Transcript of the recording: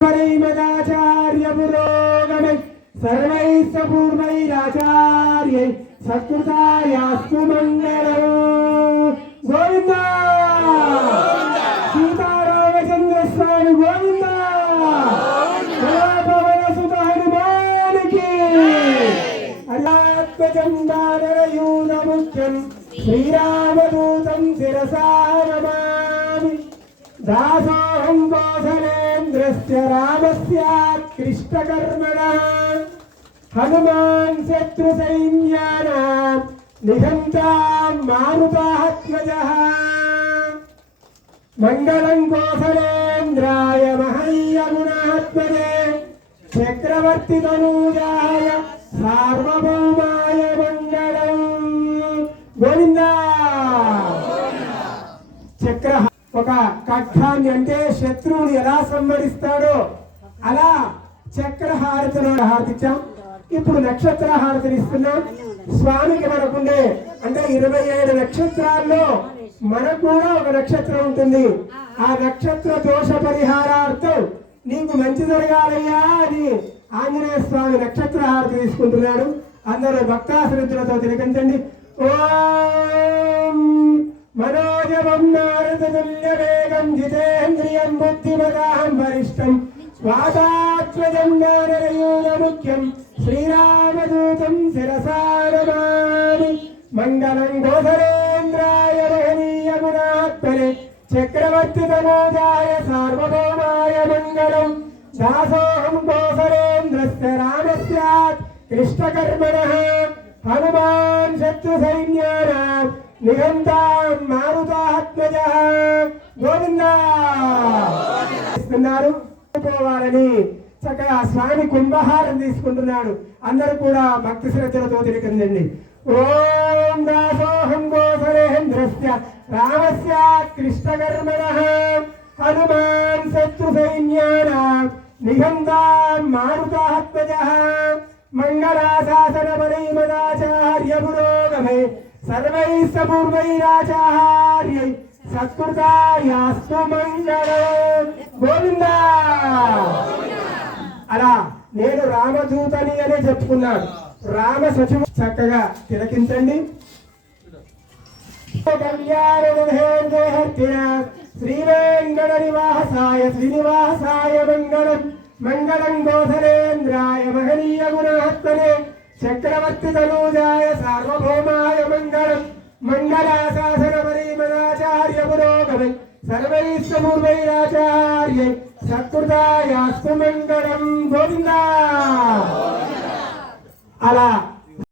मदाचार्य पुरोगमे सर्वैः पूर्वैराचार्यै सत्कृतायास्तु मंगलम्। गोविंद सीतारामचंद्र स्वामी गोविंद। पवन सुत हनुमान की। अनात्मचंदानरयून मुख्यं श्रीरामदूतं शिरसा नमामि। दासोऽहं कौसलेन्द्रस्य रामस्य कृष्णकर्मणः हनुमान् शत्रुसैन्यानां निहन्तां मारुतात्मजः। मङ्गलं कौसलेन्द्राय महनीयगुणात्मने चक्रवर्तितनूजाय सार्वभौमाय मङ्गलम्। गोविन्द। चक्र ఒక ఖడ్గాన్ని అంటే శత్రువుని ఎలా సంహరిస్తాడో అలా చక్రహారతిలో హారతిచ్చాం. ఇప్పుడు నక్షత్ర హారతిని ఇస్తున్నాం. స్వామికి మనకుండే అంటే 27 నక్షత్రాల్లో మనకు కూడా ఒక నక్షత్రం ఉంటుంది. ఆ నక్షత్ర దోష పరిహారార్థం నీకు మంచి జరగాలయ్యా అని ఆంజనేయ స్వామి నక్షత్ర హారతి తీసుకుంటున్నాడు. అందరూ భక్తాశ్రద్ధలతో తిలకించండి. ఓం मनोजवं नारदतुल्यवेगं जितेन्द्रियं बुद्धिमतां वरिष्ठं वातात्मजं ज्ञानरयूनमुख्यं श्रीरामदूतं शिरसा नमामि। मङ्गलं कौसलेन्द्राय महनीयगुणात्मने चक्रवर्तितनूजाय सार्वभौमाय मङ्गलं। दासोऽहं कौसलेन्द्रस्य रामस्य कृष्णकर्मणः हनुमान् शत्रुसैन्यानां निहन्तां मारुतात्मजः। గోవింద. ఇస్తున్నారు పోవాలని చక్కగా స్వామి కుంభహారం తీసుకుంటున్నాడు. అందరూ కూడా భక్తి శ్రద్ధలతో తిలకించండి. ఓం దాసోహం కౌసలేంద్రస్య రామస్య కృష్ణకర్మణః హనుమాన్ శత్రుసైన్యానాం నిహన్తాం మారుతాత్మజः। మంగళాశాసనపరిమదాచార్య పురోగమే सर्वैः पूर्वैराचार्यै सत्कृतायास्तु मंगलम्। गोविंद। అలా నేను రామదూతని అని చెప్పుకున్నాడు. రామ సచివు చక్కగా తిలకించండి. శ్రీ వెంకట నివాసాయ శ్రీనివాసాయ మంగళం। మంగళం కౌసలేంద్రాయ మహనీయ గుణాత్మనే चक्रवर्तितनूजाय सार्वभौमाय मङ्गलम्। मङ्गलाशासनपरिमदाचार्य पुरोगमे सर्वैः पूर्वैराचार्यै सत्कृतायास्तु मङ्गलम्। गोविन्द। అలా